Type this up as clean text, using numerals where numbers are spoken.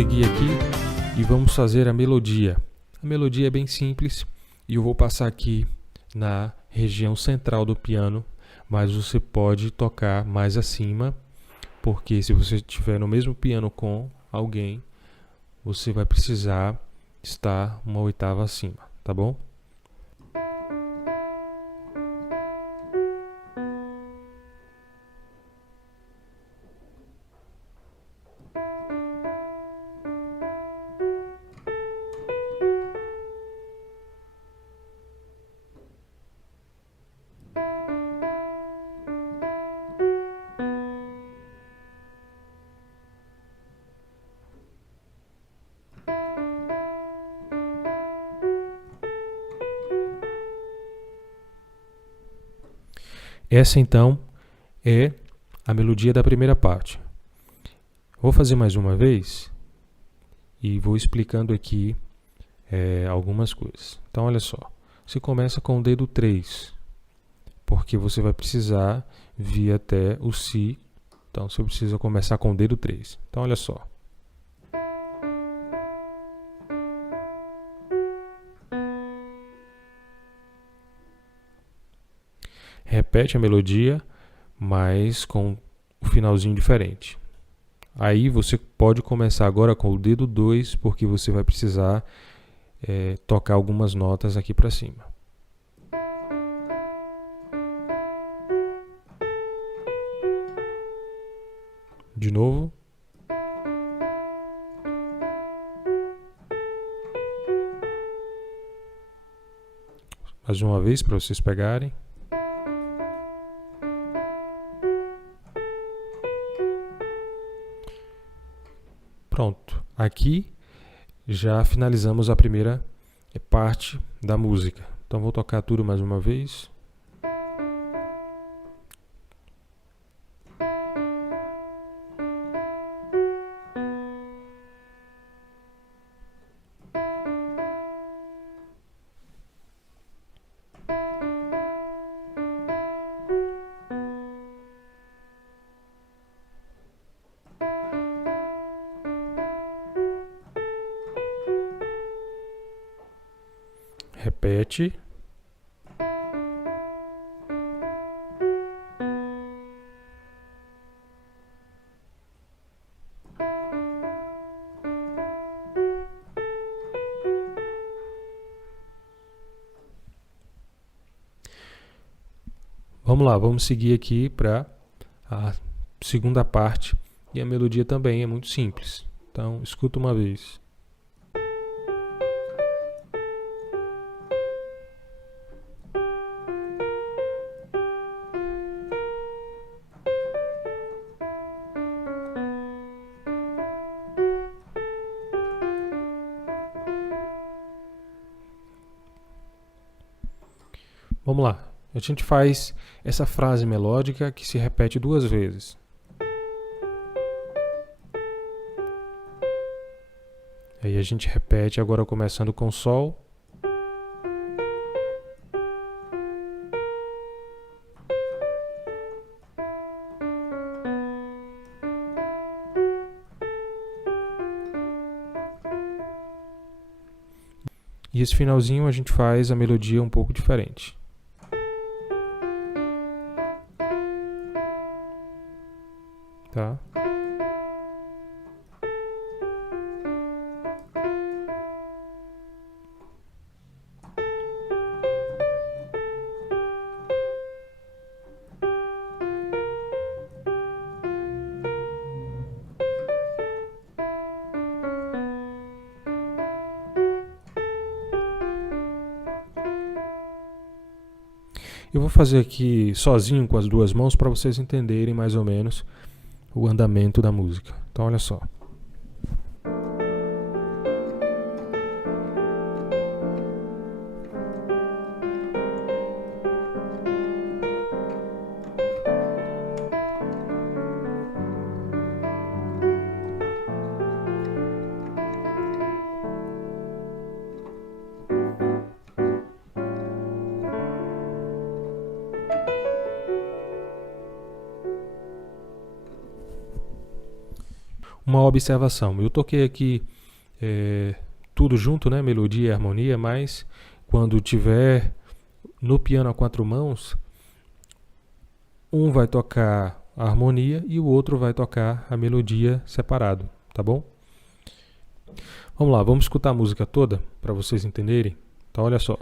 seguir aqui e vamos fazer a melodia. A melodia é bem simples e eu vou passar aqui na região central do piano, mas você pode tocar mais acima, porque se você estiver no mesmo piano com alguém, você vai precisar estar uma oitava acima, tá bom? Essa então é a melodia da primeira parte. Vou fazer mais uma vez e vou explicando aqui algumas coisas. Então olha só, você começa com o dedo 3, porque você vai precisar vir até o Si, então você precisa começar com o dedo 3. Então olha só. Repete a melodia, mas com o finalzinho diferente. Aí você pode começar agora com o dedo 2, porque você vai precisar tocar algumas notas aqui para cima. De novo. Mais uma vez para vocês pegarem. Pronto, aqui já finalizamos a primeira parte da música. Então vou tocar tudo mais uma vez. Repete. Vamos lá, vamos seguir aqui para a segunda parte. E a melodia também é muito simples. Então, escuta uma vez. Vamos lá. A gente faz essa frase melódica que se repete 2 vezes. Aí a gente repete agora começando com Sol. E esse finalzinho a gente faz a melodia um pouco diferente. Tá? Eu vou fazer aqui sozinho com as 2 mãos para vocês entenderem mais ou menos o andamento da música. Então olha só. uma observação. Eu toquei aqui tudo junto, né? Melodia e harmonia, mas quando tiver no piano a 4 mãos, um vai tocar a harmonia e o outro vai tocar a melodia separado, tá bom? Vamos lá, vamos escutar a música toda para vocês entenderem. Então olha só.